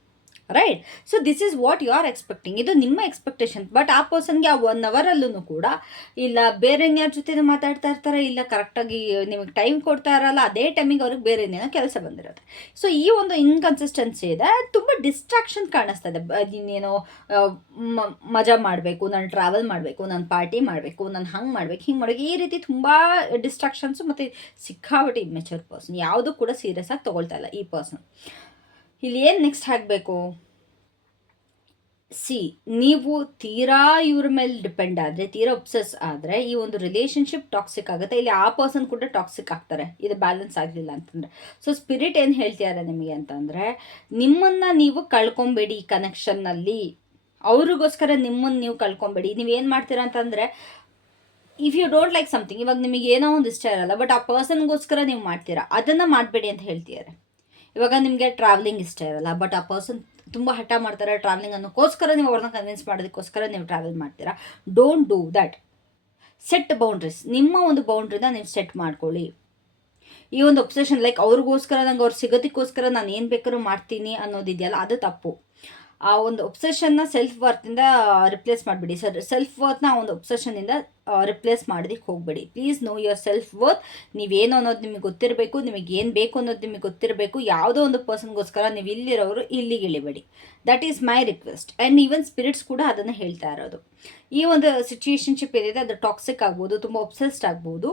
right? So this is what you are expecting. ಇದು ನಿಮ್ಮ ಎಕ್ಸ್ಪೆಕ್ಟೇಷನ್. ಬಟ್ ಆ ಪರ್ಸನ್ಗೆ ಆ 1 hour ಕೂಡ ಇಲ್ಲ ಬೇರೆ ಯಾರ ಜೊತೆ ಮಾತಾಡ್ತಾ ಇರ್ತಾರೆ, ಇಲ್ಲ ಕರೆಕ್ಟಾಗಿ ನಿಮಗೆ ಟೈಮ್ ಕೊಡ್ತಾ ಇರಲ್ಲ, ಅದೇ ಟೈಮಿಗೆ ಅವ್ರಿಗೆ ಬೇರೆ ಏನೇನೋ ಕೆಲಸ ಬಂದಿರುತ್ತೆ. ಸೊ ಈ ಒಂದು ಇನ್ಕನ್ಸಿಸ್ಟೆನ್ಸಿ ಇದೆ, ತುಂಬ ಡಿಸ್ಟ್ರಾಕ್ಷನ್ ಕಾಣಿಸ್ತಾ ಇದೆ. ಇನ್ನೇನೋ ಮಜಾ ಮಾಡಬೇಕು, ನಾನು ಟ್ರಾವೆಲ್ ಮಾಡಬೇಕು, ನಾನು ಪಾರ್ಟಿ ಮಾಡಬೇಕು, ನಾನು ಹಂಗೆ ಮಾಡಬೇಕು, ಹಿಂಗೆ ಮಾಡಬೇಕು, ಈ ರೀತಿ ತುಂಬ ಡಿಸ್ಟ್ರಾಕ್ಷನ್ಸು ಮತ್ತು ಸಿಕ್ಕಾಪಟ್ಟೆ ಇಮ್ಮೆಚೂರ್ ಪರ್ಸನ್. ಯಾವುದೂ ಕೂಡ ಸೀರಿಯಸ್ ಆಗಿ ತೊಗೊಳ್ತಾ ಇಲ್ಲ ಈ ಪರ್ಸನ್. ಇಲ್ಲಿ ಏನು ನೆಕ್ಸ್ಟ್ ಆಗಬೇಕು? ನೀವು ತೀರಾ ಇವ್ರ ಮೇಲೆ ಡಿಪೆಂಡ್ ಆದರೆ, ತೀರಾ ಒಬ್ಸೆಸ್ ಆದರೆ ಈ ಒಂದು ರಿಲೇಷನ್ಶಿಪ್ ಟಾಕ್ಸಿಕ್ ಆಗುತ್ತೆ. ಇಲ್ಲಿ ಆ ಪರ್ಸನ್ ಕೂಡ ಟಾಕ್ಸಿಕ್ ಆಗ್ತಾರೆ, ಇದು ಬ್ಯಾಲೆನ್ಸ್ ಆಗಲಿಲ್ಲ ಅಂತಂದರೆ. ಸೊ ಸ್ಪಿರಿಟ್ ಏನು ಹೇಳ್ತಿದ್ದಾರೆ ನಿಮಗೆ ಅಂತಂದರೆ, ನಿಮ್ಮನ್ನು ನೀವು ಕಳ್ಕೊಬೇಡಿ ಈ ಕನೆಕ್ಷನ್ನಲ್ಲಿ, ಅವ್ರಿಗೋಸ್ಕರ ನಿಮ್ಮನ್ನು ನೀವು ಕಳ್ಕೊಬೇಡಿ. ನೀವೇನು ಮಾಡ್ತೀರಾ ಅಂತಂದರೆ, if you don't like something, ಇವಾಗ ನಿಮಗೆ ಏನೋ ಒಂದು ಇಷ್ಟ ಇರಲ್ಲ, ಬಟ್ ಆ ಪರ್ಸನ್ಗೋಸ್ಕರ ನೀವು ಮಾಡ್ತೀರಾ, ಅದನ್ನು ಮಾಡಬೇಡಿ ಅಂತ ಹೇಳ್ತಿದ್ದಾರೆ. ಇವಾಗ ನಿಮಗೆ ಟ್ರಾವೆಲಿಂಗ್ ಇಷ್ಟ ಇರಲ್ಲ, ಬಟ್ ಆ ಪರ್ಸನ್ ತುಂಬ ಹಠ ಮಾಡ್ತಾರೆ ಟ್ರಾವೆಲಿಂಗ್ ಅನ್ನೋಕ್ಕೋಸ್ಕರ, ನೀವು ಅವ್ರನ್ನ ಕನ್ವಿನ್ಸ್ ಮಾಡೋದಕ್ಕೋಸ್ಕರ ನೀವು ಟ್ರಾವೆಲ್ ಮಾಡ್ತೀರಾ. Don't do that. Set boundaries. ನಿಮ್ಮ ಒಂದು ಬೌಂಡ್ರಿನ ನೀವು ಸೆಟ್ ಮಾಡ್ಕೊಳ್ಳಿ. ಈ ಒಂದು ಒಬ್ಸೆಷನ್ ಲೈಕ್ ಅವ್ರಿಗೋಸ್ಕರ, ನಂಗೆ ಅವ್ರು ಸಿಗೋದಕ್ಕೋಸ್ಕರ ನಾನು ಏನು ಬೇಕಾದ್ರೂ ಮಾಡ್ತೀನಿ ಅನ್ನೋದಿದೆಯಲ್ಲ, ಅದು ತಪ್ಪು. ಆ ಒಂದು ಒಬ್ಸೆಷನ್ನ ಸೆಲ್ಫ್ ವರ್ತಿಂದ ರಿಪ್ಲೇಸ್ ಮಾಡಿಬಿಡಿ. ಸೆಲ್ಫ್ ವರ್ತ್ನ ಆ ಒಂದು ಒಬ್ಸೆಷನಿಂದ ರಿಪ್ಲೇಸ್ ಮಾಡೋದಕ್ಕೆ ಹೋಗಬೇಡಿ. Please know your self worth. ನೀವೇನು ಅನ್ನೋದು ನಿಮಗೆ ಗೊತ್ತಿರಬೇಕು, ನಿಮಗೆ ಏನು ಬೇಕು ಅನ್ನೋದು ನಿಮಗೆ ಗೊತ್ತಿರಬೇಕು. ಯಾವುದೋ ಒಂದು ಪರ್ಸನ್ಗೋಸ್ಕರ ನೀವು ಇಲ್ಲಿರೋರು ಇಲ್ಲಿಗೆ ಇಳಿಬೇಡಿ. That is my request. And even spirits ಕೂಡ ಅದನ್ನು ಹೇಳ್ತಾ ಇರೋದು. ಈ ಒಂದು ಸಿಚುವೇಶನ್ಶಿಪ್ ಏನಿದೆ ಅದು ಟಾಕ್ಸಿಕ್ ಆಗ್ಬೋದು, ತುಂಬ ಒಬ್ಸೆಸ್ಡ್ ಆಗ್ಬೋದು.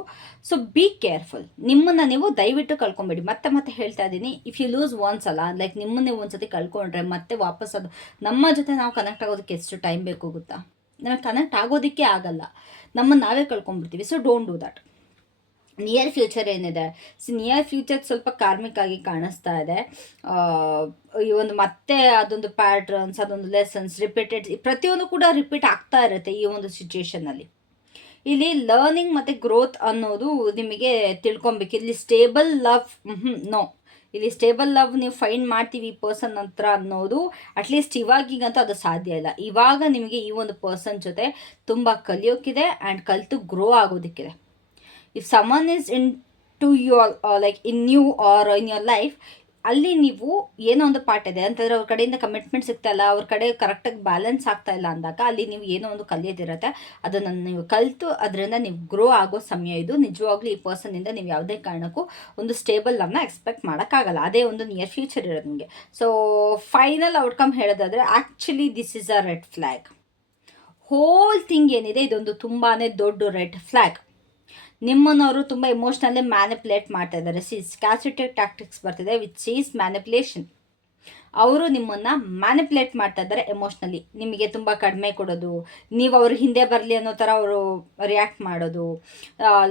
So be careful. ನಿಮ್ಮನ್ನು ನೀವು ದಯವಿಟ್ಟು ಕಳ್ಕೊಬೇಡಿ. ಮತ್ತೆ ಹೇಳ್ತಾ ಇದ್ದೀನಿ, ಇಫ್ ಯು ಲೂಸ್ ಒನ್ಸ್ ಅಲ್ಲ, ಲೈಕ್ ನಿಮ್ಮನ್ನು ನೀವು ಒಂದ್ಸತಿ ಕಳ್ಕೊಂಡ್ರೆ ಮತ್ತೆ ವಾಪಸ್ ಅದು ನಮ್ಮ ಜೊತೆ ನಾವು ಕನೆಕ್ಟ್ ಆಗೋದಕ್ಕೆ ಎಷ್ಟು ಟೈಮ್ ಬೇಕು ಗೊತ್ತಾ? ನಮಗೆ ಕನೆಕ್ಟ್ ಆಗೋದಕ್ಕೆ ಆಗಲ್ಲ, ನಮ್ಮನ್ನು ನಾವೇ ಕಳ್ಕೊಂಡ್ಬಿಡ್ತೀವಿ. So don't do that. Near future ಏನಿದೆ, ನಿಯರ್ ಫ್ಯೂಚರ್ ಸ್ವಲ್ಪ ಕಾರ್ಮಿಕ್ ಆಗಿ ಕಾಣಿಸ್ತಾ ಇದೆ. ಈ ಒಂದು ಮತ್ತೆ ಅದೊಂದು ಪ್ಯಾಟ್ರನ್ಸ್, ಅದೊಂದು ಲೆಸನ್ಸ್ ರಿಪೀಟೆಡ್, ಪ್ರತಿಯೊಂದು ಕೂಡ ರಿಪೀಟ್ ಆಗ್ತಾ ಇರುತ್ತೆ ಈ ಒಂದು ಸಿಚುವೇಶನ್ನಲ್ಲಿ. ಇಲ್ಲಿ ಲರ್ನಿಂಗ್ ಮತ್ತು ಗ್ರೋತ್ ಅನ್ನೋದು ನಿಮಗೆ ತಿಳ್ಕೊಬೇಕು. ಇಲ್ಲಿ ಸ್ಟೇಬಲ್ ಲವ್ ನೋ, ಇಲ್ಲಿ ಸ್ಟೇಬಲ್ ಲವ್ ನೀವು ಫೈಂಡ್ ಮಾಡ್ತೀವಿ ಈ ಪರ್ಸನ್ ಹತ್ರ ಅನ್ನೋದು ಅಟ್ಲೀಸ್ಟ್ ಇವಾಗೀಗಂತೂ ಅದು ಸಾಧ್ಯ ಇಲ್ಲ. ಇವಾಗ ನಿಮಗೆ ಈ ಒಂದು ಪರ್ಸನ್ ಜೊತೆ ತುಂಬ ಕಲಿಯೋಕ್ಕಿದೆ ಆ್ಯಂಡ್ ಕಲಿತು ಗ್ರೋ ಆಗೋದಕ್ಕಿದೆ. If someone is into your like in you are in your life, ಅಲ್ಲಿ ನೀವು ಏನೋ ಒಂದು ಪಾರ್ಟ್ ಇದೆ ಅಂತಂದರೆ ಅವ್ರ ಕಡೆಯಿಂದ ಕಮಿಟ್ಮೆಂಟ್ ಸಿಗ್ತಾ ಇಲ್ಲ, ಅವ್ರ ಕಡೆ ಕರೆಕ್ಟಾಗಿ ಬ್ಯಾಲೆನ್ಸ್ ಆಗ್ತಾ ಇಲ್ಲ ಅಂದಾಗ ಅಲ್ಲಿ ನೀವು ಏನೋ ಒಂದು ಕಲಿಯೋದಿರುತ್ತೆ. ಅದನ್ನು ನೀವು ಕಲಿತು ಅದರಿಂದ ನೀವು ಗ್ರೋ ಆಗೋ ಸಮಯ ಇದು. ನಿಜವಾಗ್ಲೂ ಈ ಪರ್ಸನ್ನಿಂದ ನೀವು ಯಾವುದೇ ಕಾರಣಕ್ಕೂ ಒಂದು ಸ್ಟೇಬಲ್ ಲವ್ನ ಎಕ್ಸ್ಪೆಕ್ಟ್ ಮಾಡೋಕ್ಕಾಗಲ್ಲ. ಅದೇ ಒಂದು ನಿಯರ್ ಫ್ಯೂಚರ್ ಇರೋದು ನಿಮಗೆ. ಸೊ ಫೈನಲ್ ಔಟ್ಕಮ್ ಹೇಳೋದಾದರೆ, actually this is a red flag. Whole thing ಏನಿದೆ ಇದೊಂದು ತುಂಬಾ ದೊಡ್ಡ ರೆಡ್ ಫ್ಲ್ಯಾಗ್. ನಿಮ್ಮನ್ನವರು ತುಂಬ ಎಮೋಷ್ನಲಿ ಮ್ಯಾನಿಪುಲೇಟ್ ಮಾಡ್ತಾ ಇದ್ದಾರೆ. ಸ್ಕ್ಯಾಸಿಟಿ ಟ್ಯಾಕ್ಟಿಕ್ಸ್ ಬರ್ತಿದೆ ವಿಚ್ ಈಸ್ ಮ್ಯಾನಿಪುಲೇಷನ್. ಅವರು ನಿಮ್ಮನ್ನು ಮ್ಯಾನಿಪುಲೇಟ್ ಮಾಡ್ತಾ ಇದ್ದಾರೆ ಎಮೋಷ್ನಲಿ. ನಿಮಗೆ ತುಂಬ ಕಡಿಮೆ ಕೊಡೋದು, ನೀವು ಅವ್ರ ಹಿಂದೆ ಬರಲಿ ಅನ್ನೋ ಥರ ಅವರು ರಿಯಾಕ್ಟ್ ಮಾಡೋದು,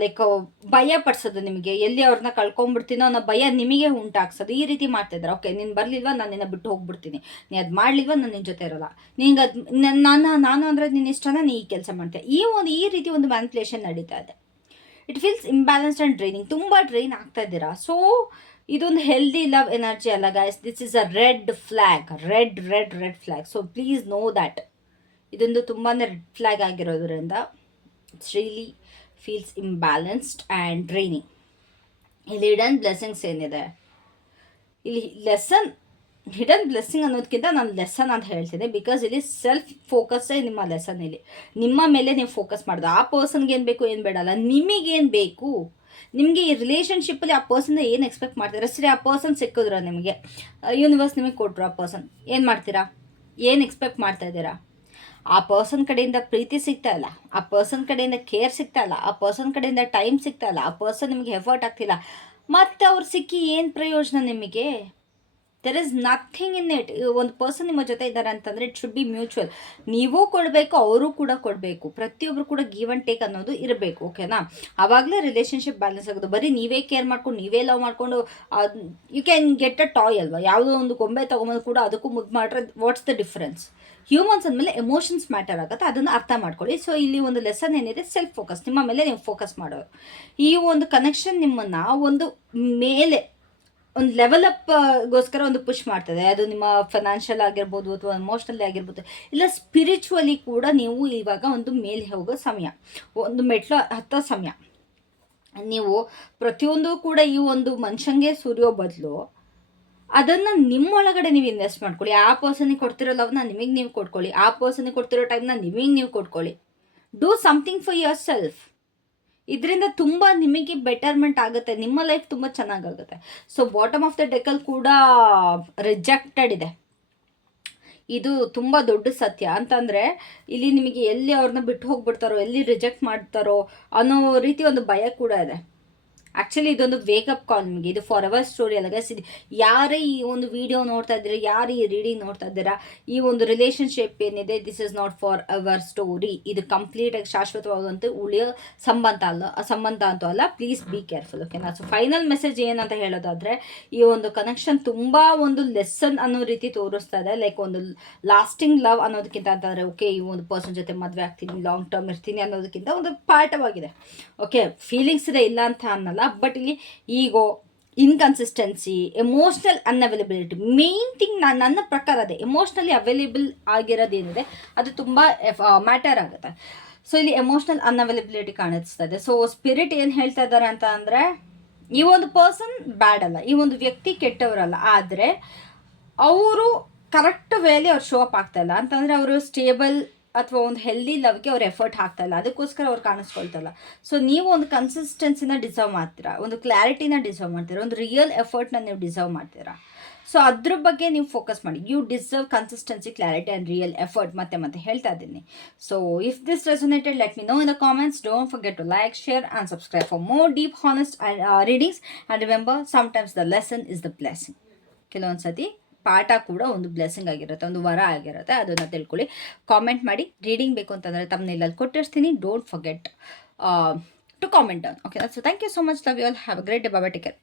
ಲೈಕ್ ಭಯ ಪಡಿಸೋದು, ನಿಮಗೆ ಎಲ್ಲಿ ಅವ್ರನ್ನ ಕಳ್ಕೊಂಡ್ಬಿಡ್ತೀನೋ ಅನ್ನೋ ಭಯ ನಿಮಗೆ ಉಂಟಾಗ್ಸೋದು, ಈ ರೀತಿ ಮಾಡ್ತಾಯಿದ್ದಾರೆ. ಓಕೆ, ನೀನು ಬರಲಿಲ್ವಾ ನಾನು ನಿನ್ನ ಬಿಟ್ಟು ಹೋಗ್ಬಿಡ್ತೀನಿ, ನೀ ಅದು ಮಾಡಲಿಲ್ವಾ ನಾನು ನಿನ್ನ ಜೊತೆ ಇರೋಲ್ಲ, ನಿಂಗೆ ಅದು ನಾನು ಅಂದರೆ ನಿನ್ನ ಇಷ್ಟನ ನೀ ಈ ಕೆಲಸ ಮಾಡ್ತೀಯ, ಈ ರೀತಿ ಒಂದು ಮ್ಯಾನಿಪುಲೇಷನ್ ನಡೀತಾ ಇದೆ. It feels imbalanced and draining. ತುಂಬ ಡ್ರೈನ್ ಆಗ್ತಾ ಇದ್ದೀರಾ. ಸೊ ಇದೊಂದು ಹೆಲ್ದಿ ಲವ್ ಎನರ್ಜಿ ಅಲ್ಲ guys. This is a red flag, red flag. So please know that ಇದೊಂದು ತುಂಬಾ ರೆಡ್ ಫ್ಲ್ಯಾಗ್ ಆಗಿರೋದ್ರಿಂದ it's really feels imbalanced and draining. ಇಲ್ಲಿ ಹಿಡನ್ ಬ್ಲೆಸ್ಸಿಂಗ್ಸ್ ಏನಿದೆ, ಇಲ್ಲಿ ಹಿಡನ್ ಬ್ಲೆಸ್ಸಿಂಗ್ ಅನ್ನೋದಕ್ಕಿಂತ ನಾನು ಲೆಸನ್ ಅಂತ ಹೇಳ್ತೀನಿ. ಬಿಕಾಸ್ ಇಲ್ಲಿ ಸೆಲ್ಫ್ ಫೋಕಸ್ಸೇ ನಿಮ್ಮ ಲೆಸನ್. ಇಲ್ಲಿ ನಿಮ್ಮ ಮೇಲೆ ನೀವು ಫೋಕಸ್ ಮಾಡೋದು. ಆ ಪರ್ಸನ್ಗೆ ಏನು ಬೇಕು ಏನು ಬೇಡಲ್ಲ, ನಿಮಗೇನು ಬೇಕು, ನಿಮಗೆ ಈ ರಿಲೇಷನ್ಶಿಪ್ಪಲ್ಲಿ ಆ ಪರ್ಸನ್ ಏನು ಎಕ್ಸ್ಪೆಕ್ಟ್ ಮಾಡ್ತೀರಾ? ಸರಿ, ಆ ಪರ್ಸನ್ ಸಿಕ್ಕಿದ್ರು ನಿಮಗೆ, ಯೂನಿವರ್ಸ್ ನಿಮಗೆ ಕೊಟ್ಟರು, ಆ ಪರ್ಸನ್ ಏನು ಮಾಡ್ತೀರಾ? ಏನು ಎಕ್ಸ್ಪೆಕ್ಟ್ ಮಾಡ್ತಾ ಇದ್ದೀರಾ? ಆ ಪರ್ಸನ್ ಕಡೆಯಿಂದ ಪ್ರೀತಿ ಸಿಗ್ತಾ ಇಲ್ಲ, ಆ ಪರ್ಸನ್ ಕಡೆಯಿಂದ ಕೇರ್ ಸಿಗ್ತಾ ಇಲ್ಲ, ಆ ಪರ್ಸನ್ ಕಡೆಯಿಂದ ಟೈಮ್ ಸಿಗ್ತಾ ಇಲ್ಲ, ಆ ಪರ್ಸನ್ ನಿಮಗೆ ಎಫರ್ಟ್ ಆಗ್ತಿಲ್ಲ, ಮತ್ತು ಅವ್ರು ಸಿಕ್ಕಿ ಏನು ಪ್ರಯೋಜನ ನಿಮಗೆ? There is nothing in it. ಒಂದು ಪರ್ಸನ್ ನಿಮ್ಮ ಜೊತೆ ಇದ್ದಾರೆ ಅಂತಂದರೆ ಇಟ್ ಶುಡ್ ಬಿ ಮ್ಯೂಚುವಲ್. ನೀವೂ ಕೊಡಬೇಕು, ಅವರು ಕೂಡ ಕೊಡಬೇಕು, ಪ್ರತಿಯೊಬ್ಬರು ಕೂಡ ಗಿವ್ ಆ್ಯಂಡ್ ಟೇಕ್ ಅನ್ನೋದು ಇರಬೇಕು. ಓಕೆನಾ? ಆವಾಗಲೇ ರಿಲೇಷನ್ಶಿಪ್ ಬ್ಯಾಲೆನ್ಸ್ ಆಗೋದು. ಬರೀ ನೀವೇ ಕೇರ್ ಮಾಡ್ಕೊಂಡು ನೀವೇ ಲವ್ ಮಾಡಿಕೊಂಡು you can get a toy ಅಲ್ವಾ? ಯಾವುದೋ ಒಂದು ಗೊಂಬೆ ತೊಗೊಂಬಂದು ಕೂಡ ಅದಕ್ಕೂ ಮುದ್ದು ಮಾಡ್ರೆ ವಾಟ್ಸ್ ದ ಡಿಫ್ರೆನ್ಸ್? ಹ್ಯೂಮನ್ಸ್ ಅಂದಮೇಲೆ ಎಮೋಷನ್ಸ್ ಮ್ಯಾಟರ್ ಆಗುತ್ತೆ, ಅದನ್ನು ಅರ್ಥ ಮಾಡ್ಕೊಳ್ಳಿ. ಸೊ ಇಲ್ಲಿ ಒಂದು ಲೆಸನ್ ಏನಿದೆ, ಸೆಲ್ಫ್ ಫೋಕಸ್, ನಿಮ್ಮ ಮೇಲೆ ನೀವು ಫೋಕಸ್ ಮಾಡೋದು. ಈ ಒಂದು ಕನೆಕ್ಷನ್ ನಿಮ್ಮನ್ನು ಒಂದು ಮೇಲೆ ಒಂದು ಲೆವೆಲ್ ಅಪ್ಗೋಸ್ಕರ ಒಂದು ಪುಷ್ ಮಾಡ್ತದೆ. ಅದು ನಿಮ್ಮ ಫೈನಾನ್ಷಿಯಲ್ ಆಗಿರ್ಬೋದು ಅಥವಾ ಎಮೋಷ್ನಲಿ ಆಗಿರ್ಬೋದು, ಇಲ್ಲ ಸ್ಪಿರಿಚುವಲಿ ಕೂಡ ನೀವು ಇವಾಗ ಒಂದು ಮೇಲೆ ಹೋಗೋ ಸಮಯ, ಒಂದು ಮೆಟ್ಲು ಹತ್ತೋ ಸಮಯ. ನೀವು ಪ್ರತಿಯೊಂದು ಕೂಡ ಈ ಒಂದು ಮನುಷ್ಯಂಗೆ ಸುರಿಯೋ ಬದಲು ಅದನ್ನು ನಿಮ್ಮೊಳಗಡೆ ನೀವು ಇನ್ವೆಸ್ಟ್ ಮಾಡ್ಕೊಳ್ಳಿ. ಆ ಪರ್ಸನಿಗೆ ಕೊಡ್ತಿರೋ ಲವ್ನ ನಿಮಗೆ ನೀವು ಕೊಟ್ಕೊಳ್ಳಿ, ಆ ಪರ್ಸನಿಗೆ ಕೊಡ್ತಿರೋ ಟೈಮ್ನ ನಿಮಗೆ ನೀವು ಕೊಟ್ಕೊಳ್ಳಿ. Do something for yourself. ಇದರಿಂದ ತುಂಬ ನಿಮಗೆ ಬೆಟರ್ಮೆಂಟ್ ಆಗುತ್ತೆ, ನಿಮ್ಮ ಲೈಫ್ ತುಂಬ ಚೆನ್ನಾಗಾಗುತ್ತೆ. ಸೊ ಬಾಟಮ್ ಆಫ್ ದ ಡೆಕ್ಕಲ್ಲಿ ಕೂಡ ರಿಜೆಕ್ಟೆಡ್ ಇದೆ. ಇದು ತುಂಬ ದೊಡ್ಡ ಸತ್ಯ. ಅಂತಂದರೆ ಇಲ್ಲಿ ನಿಮಗೆ ಎಲ್ಲಿ ಅವ್ರನ್ನ ಬಿಟ್ಟು ಹೋಗ್ಬಿಡ್ತಾರೋ, ಎಲ್ಲಿ ರಿಜೆಕ್ಟ್ ಮಾಡ್ತಾರೋ ಅನ್ನೋ ರೀತಿ ಒಂದು ಭಯ ಕೂಡ ಇದೆ. ಆ್ಯಕ್ಚುಲಿ ಇದೊಂದು ವೇಕಪ್ ಕಾಲ್ ನಿಮಗೆ. ಇದು ಫಾರ್ ಎವರ್ ಸ್ಟೋರಿ ಅಲ್ಲ ಗೈಸ್. ಯಾರೇ ಈ ಒಂದು ವಿಡಿಯೋ ನೋಡ್ತಾ ಇದ್ದೀರಾ, ಯಾರು ಈ ರೀಡಿಂಗ್ ನೋಡ್ತಾ ಇದ್ದೀರಾ, ಈ ಒಂದು ರಿಲೇಷನ್ಶಿಪ್ ಏನಿದೆ, this is not for ever story. ಇದು ಕಂಪ್ಲೀಟಾಗಿ ಶಾಶ್ವತವಾದಂತೆ ಉಳಿಯೋ ಸಂಬಂಧ ಅಂತೂ ಅಲ್ಲ. Please be careful. ಓಕೆನಾ? ಸೊ ಫೈನಲ್ ಮೆಸೇಜ್ ಏನಂತ ಹೇಳೋದಾದರೆ, ಈ ಒಂದು ಕನೆಕ್ಷನ್ ತುಂಬ ಒಂದು ಲೆಸನ್ ಅನ್ನೋ ರೀತಿ ತೋರಿಸ್ತಾ ಇದೆ. ಲೈಕ್ ಒಂದು ಲಾಸ್ಟಿಂಗ್ ಲವ್ ಅನ್ನೋದಕ್ಕಿಂತ ಅಂತಂದರೆ, ಓಕೆ ಈ ಒಂದು ಪರ್ಸನ್ ಜೊತೆ ಮದುವೆ ಆಗ್ತೀನಿ, ಲಾಂಗ್ ಟರ್ಮ್ ಇರ್ತೀನಿ ಅನ್ನೋದಕ್ಕಿಂತ ಒಂದು ಪಾಠವಾಗಿದೆ. ಓಕೆ, ಫೀಲಿಂಗ್ಸ್ ಇದೆ, ಇಲ್ಲ ಅಂತ ಅನ್ನಲ್ಲ. ಬಟ್ ಇಲ್ಲಿ ಈಗೋ, ಇನ್ಕನ್ಸಿಸ್ಟೆನ್ಸಿ, ಎಮೋಷ್ನಲ್ ಅನ್ಅವೈಲಬಿಲಿಟಿ, ಮೇನ್ ಥಿಂಗ್ ನನ್ನ ಪ್ರಕಾರ ಅದೇ. ಎಮೋಷ್ನಲಿ ಅವೈಲೇಬಲ್ ಆಗಿರೋದೇನಿದೆ ಅದು ತುಂಬ ಮ್ಯಾಟರ್ ಆಗುತ್ತೆ. ಸೊ ಇಲ್ಲಿ ಎಮೋಷ್ನಲ್ ಅನ್ಅವೈಲಬಿಲಿಟಿ ಕಾಣಿಸ್ತಾ ಇದೆ. ಸೊ ಸ್ಪಿರಿಟ್ ಏನು ಹೇಳ್ತಾ ಇದ್ದಾರೆ ಅಂತ ಅಂದರೆ, ಈ ಒಂದು ಪರ್ಸನ್ ಬ್ಯಾಡ್ ಅಲ್ಲ, ಈ ಒಂದು ವ್ಯಕ್ತಿ ಕೆಟ್ಟವರಲ್ಲ, ಆದರೆ ಅವರು ಕರೆಕ್ಟ್ ವೇಲಿ ಅವ್ರು ಶೋ ಅಪ್ ಆಗ್ತಾ ಇಲ್ಲ. ಅಂತಂದರೆ ಅವರು ಸ್ಟೇಬಲ್ ಅಥವಾ ಒಂದು ಹೆಲ್ದಿ ಲವ್ಗೆ ಅವ್ರು ಎಫರ್ಟ್ ಹಾಕ್ತಾ ಇಲ್ಲ, ಅದಕ್ಕೋಸ್ಕರ ಅವ್ರು ಕಾಣಿಸ್ಕೊಳ್ತಲ್ಲ. ಸೊ ನೀವು ಒಂದು ಕನ್ಸಿಸ್ಟೆನ್ಸಿನ ಡಿಸರ್ವ್ ಮಾಡ್ತೀರಾ, ಒಂದು ಕ್ಲಾರಿಟಿನ ಡಿಸರ್ವ್ ಮಾಡ್ತೀರಾ, ಒಂದು ರಿಯಲ್ ಎಫರ್ಟ್ನ ನೀವು ಡಿಸರ್ವ್ ಮಾಡ್ತೀರಾ. ಸೊ ಅದ್ರ ಬಗ್ಗೆ ನೀವು ಫೋಕಸ್ ಮಾಡಿ. You deserve consistency, clarity and real effort. ಮತ್ತೆ ಹೇಳ್ತಾ ಇದ್ದೀನಿ. So if this resonated, let me know in the comments. Don't forget to like, share and subscribe for more deep honest readings. And remember, sometimes the lesson is the blessing. ಕೆಲವೊಂದು ಸತಿ ಪಾಠ ಕೂಡ ಒಂದು blessing ಆಗಿರುತ್ತೆ, ಒಂದು ವರ ಆಗಿರುತ್ತೆ. ಅದನ್ನು ತಿಳ್ಕೊಳ್ಳಿ. ಕಾಮೆಂಟ್ ಮಾಡಿ. ರೀಡಿಂಗ್ ಬೇಕು ಅಂತಂದರೆ ತಮ್ಮನೇಲಲ್ಲಿ ಕೊಟ್ಟಿರ್ತೀನಿ. Don't forget to comment down. Okay, so thank you so much. Love you all. Have a great day. Bye. Take care.